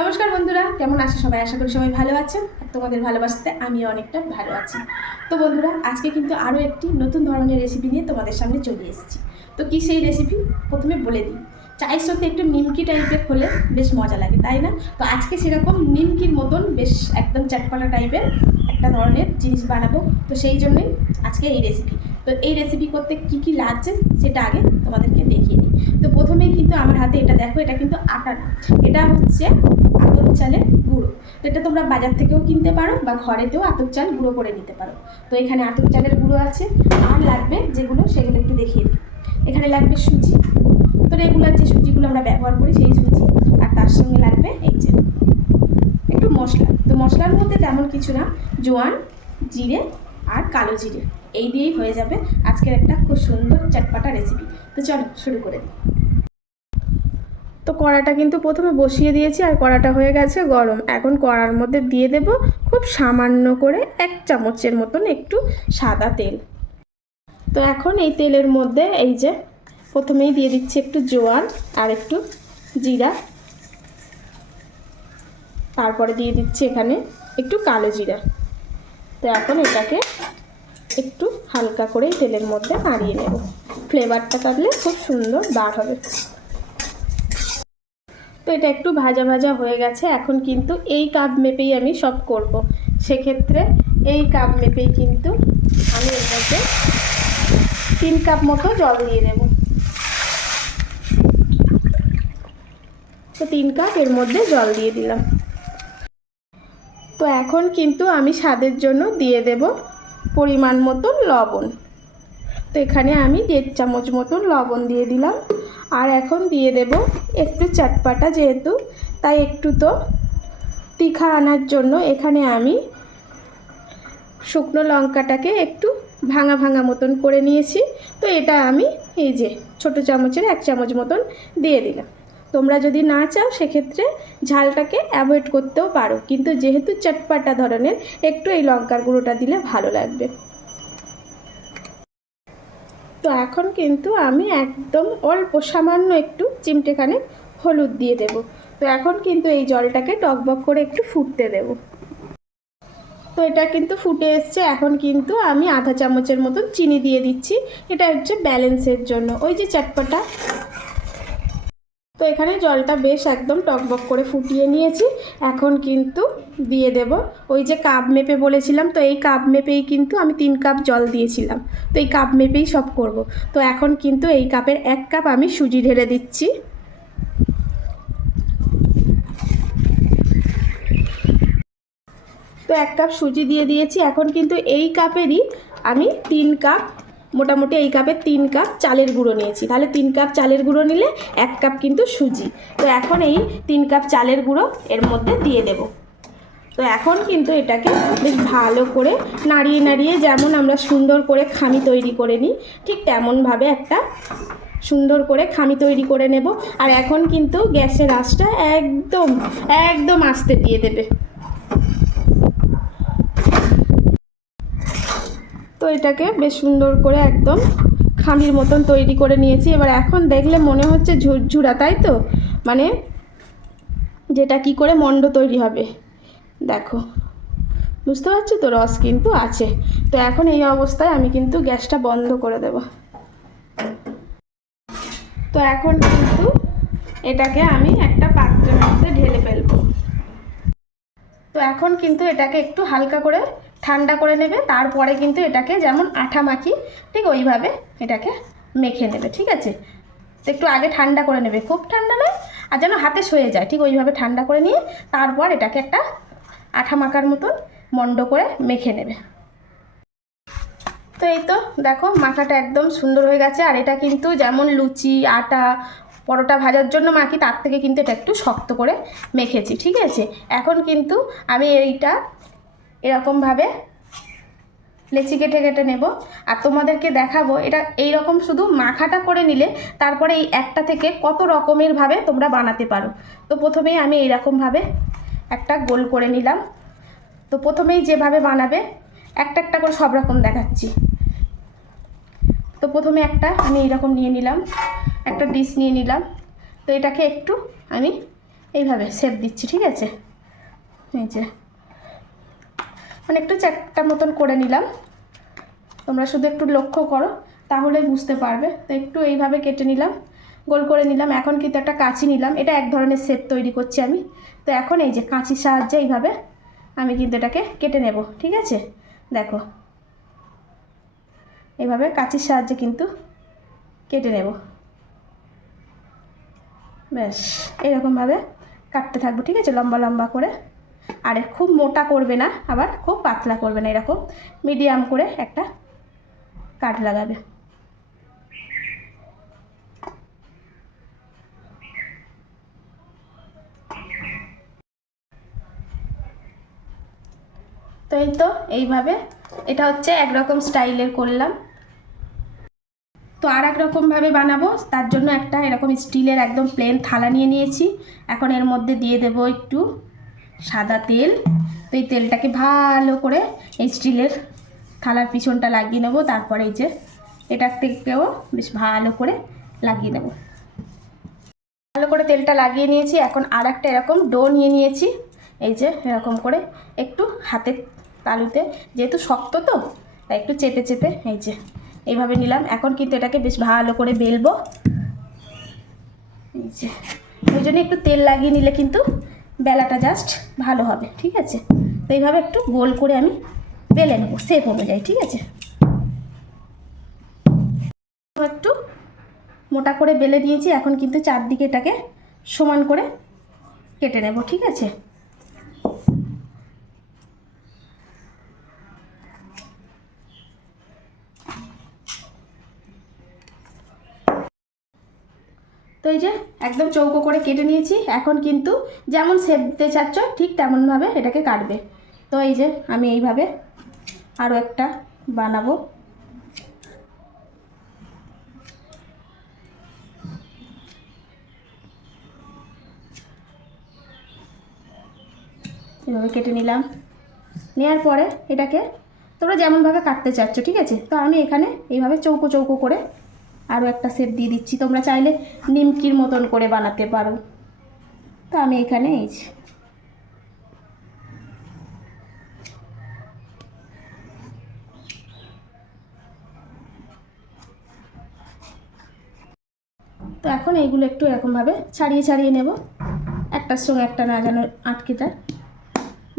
নমস্কার বন্ধুরা, কেমন আছো সবাই? আশা করি সবাই ভালো আছেন। আর তোমাদের ভালোবাসতে আমিও অনেকটা ভালো আছি। তো বন্ধুরা, আজকে কিন্তু আরও একটি নতুন ধরনের রেসিপি নিয়ে তোমাদের সামনে চলে এসেছি। তো কী সেই রেসিপি প্রথমে বলে দিই। চায়ের সাথে একটু নিমকি টাইপের হলে বেশ মজা লাগে, তাই না? তো আজকে সেরকম নিমকির মতন বেশ একদম চটপটা টাইপের একটা ধরনের জিনিস বানাবো। তো সেই জন্যই আজকে এই রেসিপি। তো এই রেসিপি করতে কী কী লাগছে সেটা আগে তোমাদেরকে দেখিয়ে দিই। তো প্রথমেই কিন্তু আমার হাতে এটা দেখো, এটা কিন্তু আটা না, এটা হচ্ছে আতপ চালের গুঁড়ো। তো এটা তোমরা বাজার থেকেও কিনতে পারো বা ঘরেতেও আতপ চাল গুঁড়ো করে নিতে পারো। তো এখানে আতপ চালের গুঁড়ো আছে। আর লাগবে যেগুলো সেগুলো একটু দেখিয়ে দিই। এখানে লাগবে সুজি, তো রেগুলার যে সুজিগুলো আমরা ব্যবহার করি সেই সুজি। আর তার সঙ্গে লাগবে এই যে একটু মশলা। তো মশলার মধ্যে তেমন কিছু না, জোয়ান, জিরে আর কালো জিরে, এই দিয়েই হয়ে যাবে আজকের একটা খুব সুন্দর চটপাটা রেসিপি। তো চলো শুরু করে দিই। তো কড়াটা কিন্তু প্রথমে বসিয়ে দিয়েছি, আর কড়াটা হয়ে গেছে গরম। এখন কড়ার মধ্যে দিয়ে দেব খুব সামান্য করে 1 চামচের মতন একটু সাদা তেল। তো এখন এই তেলের মধ্যে এই যে প্রথমেই দিয়ে দিচ্ছি একটু জোয়ান আর একটু জিরা, তারপরে দিয়ে দিচ্ছি এখানে একটু কালো জিরা। তো এখন এটাকে একটু হালকা করে তেলের মধ্যে নাড়িয়ে নেব, ফ্লেভারটা তাহলে খুব সুন্দর বার হবে। তো এটা একটু ভাজা ভাজা হয়ে গেছে। এখন কিন্তু এই কাপ মেপেই আমি সব করব, সেক্ষেত্রে এই কাপ মেপেই কিন্তু আমি এর মধ্যে 3 কাপ মতো জল দিয়ে দেব। তো 3 কাপ এর মধ্যে জল দিয়ে দিলাম। তো এখন কিন্তু আমি স্বাদের জন্য দিয়ে দেব পরিমাণ মতো লবণ। তো এখানে আমি 1.5 চামচ মতন লবণ দিয়ে দিলাম। আর এখন দিয়ে দেব একটু চটপাটা যেহেতু, তাই একটু তো তিখা আনার জন্য এখানে আমি শুকনো লঙ্কাটাকে একটু ভাঙা ভাঙা মতন করে নিয়েছি। তো এটা আমি এই যে ছোটো চামচের 1 চামচ মতন দিয়ে দিলাম। তোমরা যদি না চাও সেক্ষেত্রে ঝালটাকে অ্যাভয়েড করতেও পারো, কিন্তু যেহেতু চটপাটা ধরনের একটু এই লঙ্কার গুঁড়োটা দিলে ভালো লাগবে। তো এখন কিন্তু আমি একদম অল্প সামান্য একটু চিমটেখানে হলুদ দিয়ে দেব। তো এখন কিন্তু এই জলটাকে টকবক করে একটু ফুটতে দেব। তো এটা কিন্তু ফুটে এসছে। এখন কিন্তু আমি আধা চামচের মতন চিনি দিয়ে দিচ্ছি, এটা হচ্ছে ব্যালেন্সের জন্য, ওই যে চটপটা। তো এখানে জলটা বেশ একদম টকবক করে ফুটিয়ে নিয়েছি। এখন কিন্তু দিয়ে দেব ওই যে কাপ মেপে বলেছিলাম, তো এই কাপ মেপেই কিন্তু আমি 3 কাপ জল দিয়েছিলাম। তো এই কাপ মেপেই সব করব। তো এখন কিন্তু এই কাপের 1 কাপ আমি সুজি ঢেলে দিচ্ছি। তো 1 কাপ সুজি দিয়ে দিয়েছি। এখন কিন্তু এই কাপেরই আমি 3 কাপ, মোটামুটি এই কাপের 3 কাপ চালের গুঁড়ো নিয়েছি। তাহলে 3 কাপ চালের গুঁড়ো নিলে 1 কাপ কিন্তু সুজি। তো এখন এই 3 কাপ চালের গুঁড়ো এর মধ্যে দিয়ে দেব। তো এখন কিন্তু এটাকে বেশ ভালো করে নাড়িয়ে নাড়িয়ে, যেমন আমরা সুন্দর করে খামি তৈরি করে নিই ঠিক তেমনভাবে একটা সুন্দর করে খামি তৈরি করে নেব। আর এখন কিন্তু গ্যাসের আঁচটা একদম একদম আস্তে দিয়ে দেবে। তো এটাকে বেশ সুন্দর করে একদম খামির মতন তৈরি করে নিয়েছি। এবার এখন দেখলে মনে হচ্ছে ঝুরঝুরা, তাই তো? মানে যেটা কি করে মণ্ড তৈরি হবে, দেখো বুঝতে পারছো তো, রস কিন্তু আছে। তো এখন এই অবস্থায় আমি কিন্তু গ্যাসটা বন্ধ করে দেব। তো এখন কিন্তু এটাকে আমি একটা পাত্রের মধ্যে ঢেলে ফেলবো। তো এখন কিন্তু এটাকে একটু হালকা করে ঠান্ডা করে নেবে, তারপরে কিন্তু এটাকে যেমন আঠা মাখি ঠিক ওইভাবে এটাকে মেখে নেবে, ঠিক আছে? তো একটু আগে ঠান্ডা করে নেবে, খুব ঠান্ডা নয়, আর যেন হাতে সয়ে যায় ঠিক ওইভাবে ঠান্ডা করে নিয়ে তারপর এটাকে একটা আঠা মাখার মতন মণ্ড করে মেখে নেবে। তো এই তো দেখো মাখাটা একদম সুন্দর হয়ে গেছে। আর এটা কিন্তু যেমন লুচি, আটা, পরোটা ভাজার জন্য মাখি তার থেকে কিন্তু এটা একটু শক্ত করে মেখেছি, ঠিক আছে? এখন কিন্তু আমি এইটা এরকমভাবে লেচি কেটে কেটে নেব, আর তোমাদেরকে দেখাবো এটা এই রকম শুধু মাখাটা করে নিলে তারপরে এই একটা থেকে কত রকমের ভাবে তোমরা বানাতে পারো। তো প্রথমেই আমি এইরকমভাবে একটা গোল করে নিলাম। তো প্রথমেই যেভাবে বানাবে একটা একটা করে সব রকম দেখাচ্ছি। তো প্রথমে একটা আমি এইরকম নিয়ে নিলাম, একটা ডিশ নিয়ে নিলাম। তো এটাকে একটু আমি এইভাবে শেপ দিচ্ছি, ঠিক আছে। এই যে মানে একটু চ্যাপটা মতন করে নিলাম, তোমরা শুধু একটু লক্ষ্য করো তাহলে বুঝতে পারবে। তো একটু এইভাবে কেটে নিলাম, গোল করে নিলাম। এখন কিন্তু একটা কাঁচি নিলাম, এটা এক ধরনের শেপ তৈরি করছি আমি। তো এখন এই যে কাঁচির সাহায্যে এইভাবে আমি কিন্তু এটাকে কেটে নেব, ঠিক আছে। দেখো এইভাবে কাঁচির সাহায্যে কিন্তু কেটে নেব, ব্যাস এরকমভাবে কাটতে থাকবো, ঠিক আছে, লম্বা লম্বা করে। আর খুব মোটা করবে না, আবার খুব পাতলা করবে না, এরকম মিডিয়াম করে একটা কাট লাগাবে। তো এই তো এইভাবে, এটা হচ্ছে একরকম স্টাইলের করলাম। তো আর এক রকমভাবে বানাবো, তার জন্য একটা এরকম স্টিলের একদম প্লেন থালা নিয়ে নিয়েছি। এখন এর মধ্যে দিয়ে দেব একটু সাদা তেল। তো এই তেলটাকে ভালো করে এই স্টিলের থালার পিছনটা লাগিয়ে নেবো। তারপরে এই যে এটার থেকেও বেশ ভালো করে লাগিয়ে নেব। ভালো করে তেলটা লাগিয়ে নিয়েছি। এখন আর একটা এরকম ডো নিয়ে নিয়েছি, এই যে এরকম করে একটু হাতের তালুতে, যেহেতু শক্ত তো তাই একটু চেপে চেপে এই যে এইভাবে নিলাম। এখন কিন্তু এটাকে বেশ ভালো করে বেলবো, এই যে ওই জন্য একটু তেল লাগিয়ে নিলে কিন্তু বেলাটা জাস্ট ভালো হবে, ঠিক আছে। তো এইভাবে একটু গোল করে আমি বেলে নেবো শেপ অনুযায়ী, ঠিক আছে। একটু মোটা করে বেলে নিয়েছি, এখন কিন্তু চারদিকে এটাকে সমান করে কেটে নেব, ঠিক আছে। তো এই যে একদম চৌকো করে কেটে নিয়েছি। এখন কিন্তু যেমন শেপ দিতে চাচ্ছ ঠিক তেমনভাবে এটাকে কাটবে। তো এই যে আমি এইভাবে আরও একটা বানাবো। এভাবে কেটে নিলাম, নেওয়ার পরে এটাকে তোমরা যেমনভাবে কাটতে চাচ্ছ, ঠিক আছে। তো আমি এখানে এইভাবে চৌকো চৌকো করে আরও একটা শেপ দিয়ে দিচ্ছি। তোমরা চাইলে নিমকির মতন করে বানাতে পারো। তো আমি এখানে এই যে তো এখন এইগুলো একটু এরকমভাবে ছাড়িয়ে ছাড়িয়ে নেব, একটার সঙ্গে একটা না যেন আটকে যায়।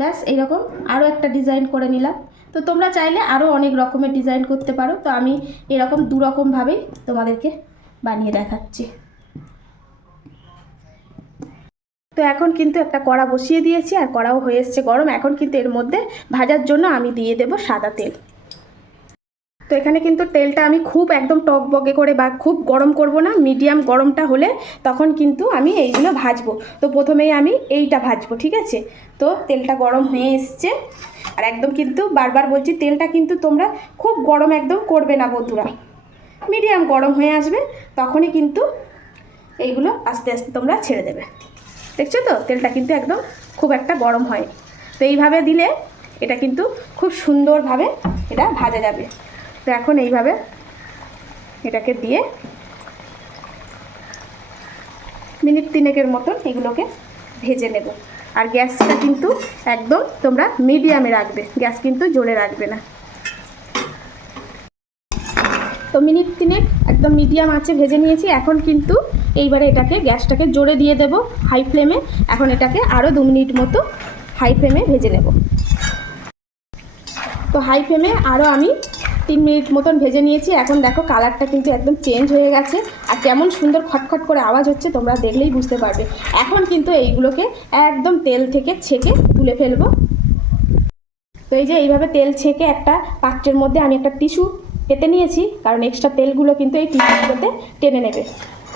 ব্যাস এইরকম আরও একটা ডিজাইন করে নিলাম। তো তোমরা চাইলে আরও অনেক রকমের ডিজাইন করতে পারো। তো আমি এরকম দু রকমভাবেই তোমাদেরকে বানিয়ে দেখাচ্ছি। তো এখন কিন্তু একটা কড়া বসিয়ে দিয়েছি, আর কড়াও হয়ে এসছে গরম। এখন কিন্তু এর মধ্যে ভাজার জন্য আমি দিয়ে দেব সাদা তেল। তো এখানে কিন্তু তেলটা আমি খুব একদম টকবগে করে বা খুব গরম করব না, মিডিয়াম গরমটা হলে তখন কিন্তু আমি এইগুলো ভাজবো। তো প্রথমেই আমি এইটা ভাজবো, ঠিক আছে। তো তেলটা গরম হয়ে এসছে, আর একদম কিন্তু বারবার বলছি তেলটা কিন্তু তোমরা খুব গরম একদম করবে না বন্ধুরা, মিডিয়াম গরম হয়ে আসবে তখনই কিন্তু এইগুলো আস্তে আস্তে তোমরা ছেড়ে দেবে। দেখছো তো তেলটা কিন্তু একদম খুব একটা গরম হয়। তো এইভাবে দিলে এটা কিন্তু খুব সুন্দরভাবে এটা ভাজা যাবে। তো এখন এইভাবে এটাকে দিয়ে মিনিট 3 মতন এগুলোকে ভেজে নেব। আর গ্যাসটা কিন্তু একদম তোমরা মিডিয়ামে রাখবে, গ্যাস কিন্তু জোরে রাখবে না। তো মিনিট 3 একদম মিডিয়াম আঁচে ভেজে নিয়েছি। এখন কিন্তু এইবারে এটাকে গ্যাসটাকে জোরে দিয়ে দেব হাই ফ্লেমে। এখন এটাকে আরও 2 মিনিট মতো হাই ফ্লেমে ভেজে নেব। তো হাই ফ্লেমে আরও আমি 3 মিনিট মতন ভেজে নিয়েছি। এখন দেখো কালারটা কিন্তু একদম চেঞ্জ হয়ে গেছে, আর কেমন সুন্দর খটখট করে আওয়াজ হচ্ছে তোমরা দেখলেই বুঝতে পারবে। এখন কিন্তু এইগুলোকে একদম তেল থেকে ছেঁকে তুলে ফেলবো। তো এই যে এইভাবে তেল ছেঁকে একটা পাত্রের মধ্যে আমি একটা টিস্যু পেতে নিয়েছি, কারণ এক্সট্রা তেলগুলো কিন্তু এই টিস্যুগুলোতে টেনে নেবে।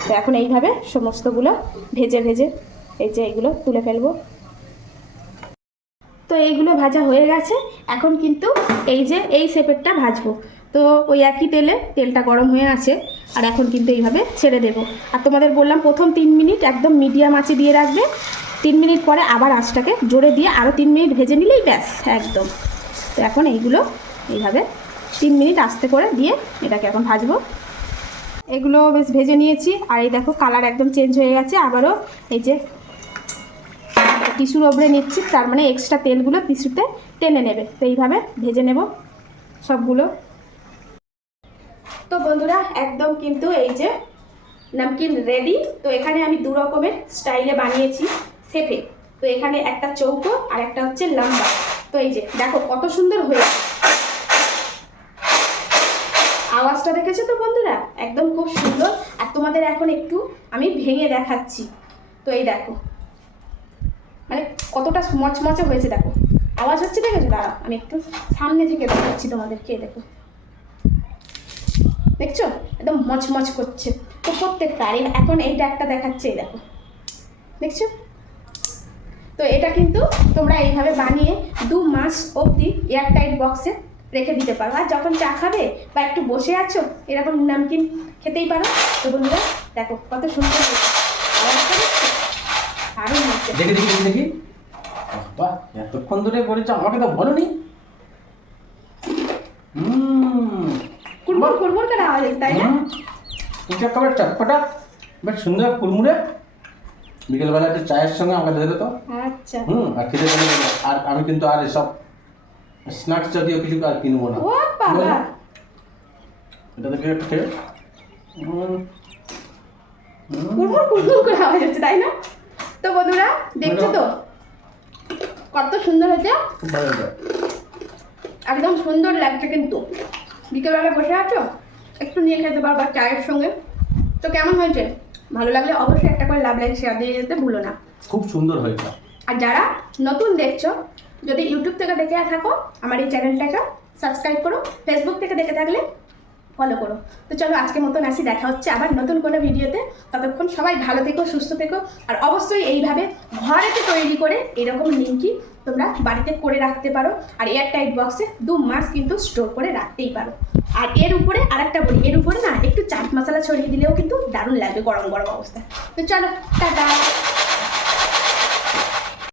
তো এখন এইভাবে সমস্তগুলো ভেজে ভেজে এই যে এইগুলো তুলে ফেলবো। তো এইগুলো ভাজা হয়ে গেছে। এখন কিন্তু এই যে এই শেপেরটা ভাজবো। তো ওই একই তেলটা গরম হয়ে আছে, আর এখন কিন্তু এইভাবে ছেড়ে দেবো। আর তোমাদের বললাম প্রথম 3 মিনিট একদম মিডিয়াম আঁচে দিয়ে রাখবে, 3 মিনিট পরে আবার আঁচটাকে জোরে দিয়ে আরও 3 মিনিট ভেজে নিলেই ব্যাস একদম। তো এখন এইগুলো এইভাবে 3 মিনিট আস্তে করে দিয়ে এটাকে এখন ভাজবো। এগুলো বেশ ভেজে নিয়েছি, আর এই দেখো কালার একদম চেঞ্জ হয়ে গেছে। আবারও এই যে টিস্যুর ওপরে নিচ্ছি, তার মানে এক্সট্রা তেলগুলো টিস্যুতে টেনে নেবে। তো এইভাবে ভেজে নেব সবগুলো। তো বন্ধুরা একদম কিন্তু এই যে নামকিন রেডি। তো এখানে আমি দু রকমের স্টাইলে বানিয়েছি শেপে। তো এখানে একটা চৌকো আর একটা হচ্ছে লম্বা। তো এই যে দেখো কত সুন্দর হয়েছে, আওয়াজটা দেখেছো তো বন্ধুরা, একদম খুব সুন্দর। আর তোমাদের এখন একটু আমি ভেঙে দেখাচ্ছি। তো এই দেখো মানে কতটা মচমচে হয়েছে, দেখো আওয়াজ হচ্ছে, দেখেছো? দাঁড়া আমি একটু সামনে থেকে দেখাচ্ছি তোমাদেরকে। দেখো, দেখছো একদম মচমচ করছে। তো প্রত্যেকটা, আর এখন এইটা একটা দেখাচ্ছে, এই দেখো, দেখছো? তো এটা কিন্তু তোমরা এইভাবে বানিয়ে 2 মাস অবধি এয়ারটাইট বক্সে রেখে দিতে পারো। আর যখন চা খাবে বা একটু বসে আছো, এরকম নামকিন খেতেই পারো। তো বন্ধুরা দেখো কত সুন্দর হয়েছে, আরো হচ্ছে। দেখি দেখি দেখি দেখি, বাহ এতক্ষণ ধরে বলেছো, আমাকে তো বলোনি। কুড়মুড় কুড়মুড় করে আওয়াজ হচ্ছে, তাই না? এটা একেবারে চটপটা, বেশ সুন্দর কুড়মুড়ে। বিকেলবেলা একটু চায়ের সঙ্গে আমাকে দেবে তো। আচ্ছা। আর খেতে চলে যাবে। আর আমি কিন্তু আর এসব স্ন্যাক্স জাতীয় কিছু আর কিনবো না। ও বাবা, এটা দেখে একটু খেয়ে। কুড়মুড় কুড়মুড় করে আওয়াজ হচ্ছে, তাই না? তো বন্ধুরা দেখছো তো কত সুন্দর হয়েছে, খুব ভালো হয়েছে। একদম সুন্দর লাগছে। কিন্তু বিকেলবেলা বসে আছো, একটু নিয়ে খেতে পারবা চায়ের সঙ্গে। তো কেমন হয়েছে? ভালো লাগলে অবশ্যই একটা করে লাভ লাইক শেয়ার দিয়ে যেতে ভুলো না। খুব সুন্দর হয়েছে। আর যারা নতুন দেখছো, যদি ইউটিউব থেকে দেখে থাকো আমার এই চ্যানেলটাকে সাবস্ক্রাইব করো, ফেসবুক থেকে দেখে থাকলে ফলো করো। তো চলো আজকের মতন আসি, দেখা হচ্ছে আবার নতুন কোনো ভিডিওতে। ততক্ষণ সবাই ভালো থেকো, সুস্থ থেকো। আর অবশ্যই এইভাবে ঘরেতে তৈরি করে এরকম নিমকি তোমরা বাড়িতে করে রাখতে পারো। আর এয়ারটাইট বক্সে 2 মাস কিন্তু স্টোর করে রাখতেই পারো। আর এর উপরে আরেকটা বলি, এর উপরে না একটু চাট মশলা ছড়িয়ে দিলেও কিন্তু দারুণ লাগবে গরম গরম অবস্থায়। তো চলো টাটা।